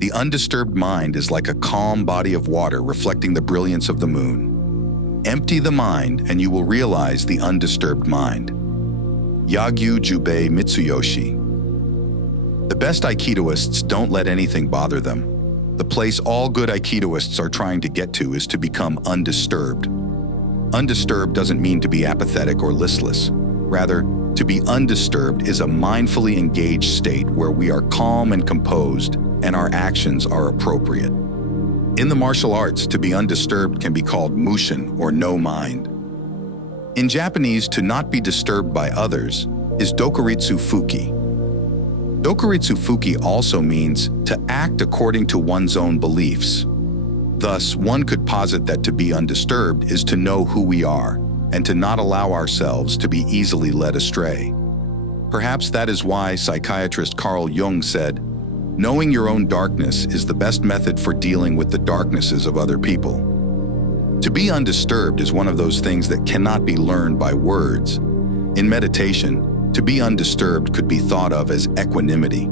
The undisturbed mind is like a calm body of water reflecting the brilliance of the moon. Empty the mind and you will realize the undisturbed mind. Yagyu Jubei Mitsuyoshi. The best Aikidoists don't let anything bother them. The place all good Aikidoists are trying to get to is to become undisturbed. Undisturbed doesn't mean to be apathetic or listless. Rather, to be undisturbed is a mindfully engaged state where we are calm and composed and our actions are appropriate. In the martial arts, to be undisturbed can be called mushin or no mind. In Japanese, to not be disturbed by others is dokuritsu fuki. Dokuritsu fuki also means to act according to one's own beliefs. Thus, one could posit that to be undisturbed is to know who we are and to not allow ourselves to be easily led astray. Perhaps that is why psychiatrist Carl Jung said, "Knowing your own darkness is the best method for dealing with the darknesses of other people." To be undisturbed is one of those things that cannot be learned by words. In meditation, to be undisturbed could be thought of as equanimity.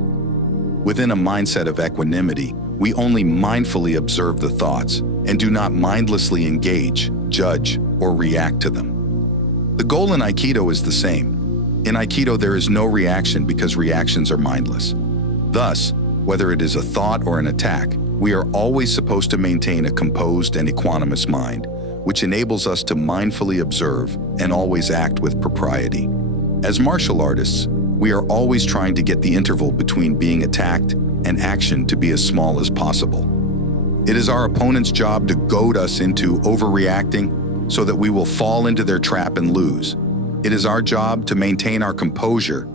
Within a mindset of equanimity, we only mindfully observe the thoughts and do not mindlessly engage, judge, or react to them. The goal in Aikido is the same. In Aikido, there is no reaction because reactions are mindless. Thus, whether it is a thought or an attack, we are always supposed to maintain a composed and equanimous mind, which enables us to mindfully observe and always act with propriety. As martial artists, we are always trying to get the interval between being attacked and action to be as small as possible. It is our opponent's job to goad us into overreacting so that we will fall into their trap and lose. It is our job to maintain our composure,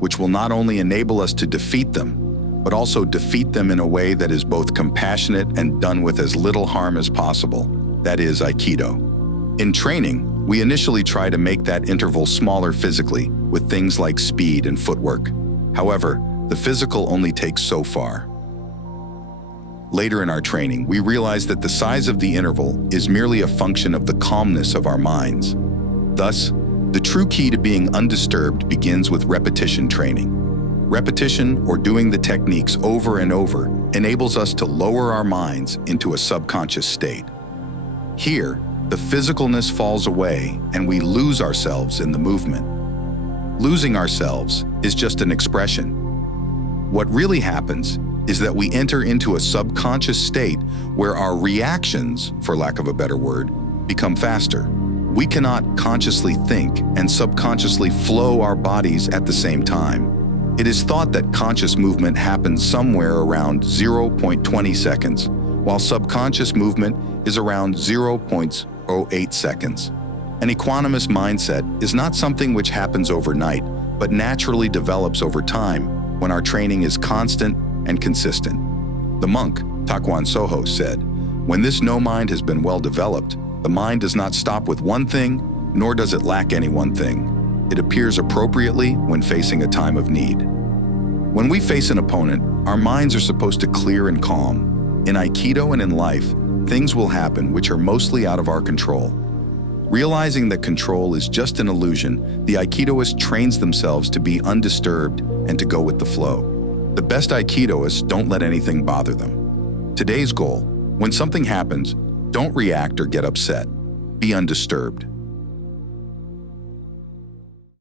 which will not only enable us to defeat them, but also defeat them in a way that is both compassionate and done with as little harm as possible. That is Aikido. In training, we initially try to make that interval smaller physically with things like speed and footwork. However, the physical only takes so far. Later in our training, we realize that the size of the interval is merely a function of the calmness of our minds. Thus, the true key to being undisturbed begins with repetition training. Repetition, or doing the techniques over and over, enables us to lower our minds into a subconscious state. Here, the physicalness falls away and we lose ourselves in the movement. Losing ourselves is just an expression. What really happens is that we enter into a subconscious state where our reactions, for lack of a better word, become faster. We cannot consciously think and subconsciously flow our bodies at the same time. It is thought that conscious movement happens somewhere around 0.20 seconds, while subconscious movement is around 0.08 seconds. An equanimous mindset is not something which happens overnight, but naturally develops over time when our training is constant and consistent. The monk, Takuan Soho, said, "When this no mind has been well developed, the mind does not stop with one thing, nor does it lack any one thing. It appears appropriately when facing a time of need." When we face an opponent, our minds are supposed to clear and calm. In Aikido and in life, things will happen which are mostly out of our control. Realizing that control is just an illusion, the Aikidoist trains themselves to be undisturbed and to go with the flow. The best Aikidoists don't let anything bother them. Today's goal: when something happens, don't react or get upset. Be undisturbed.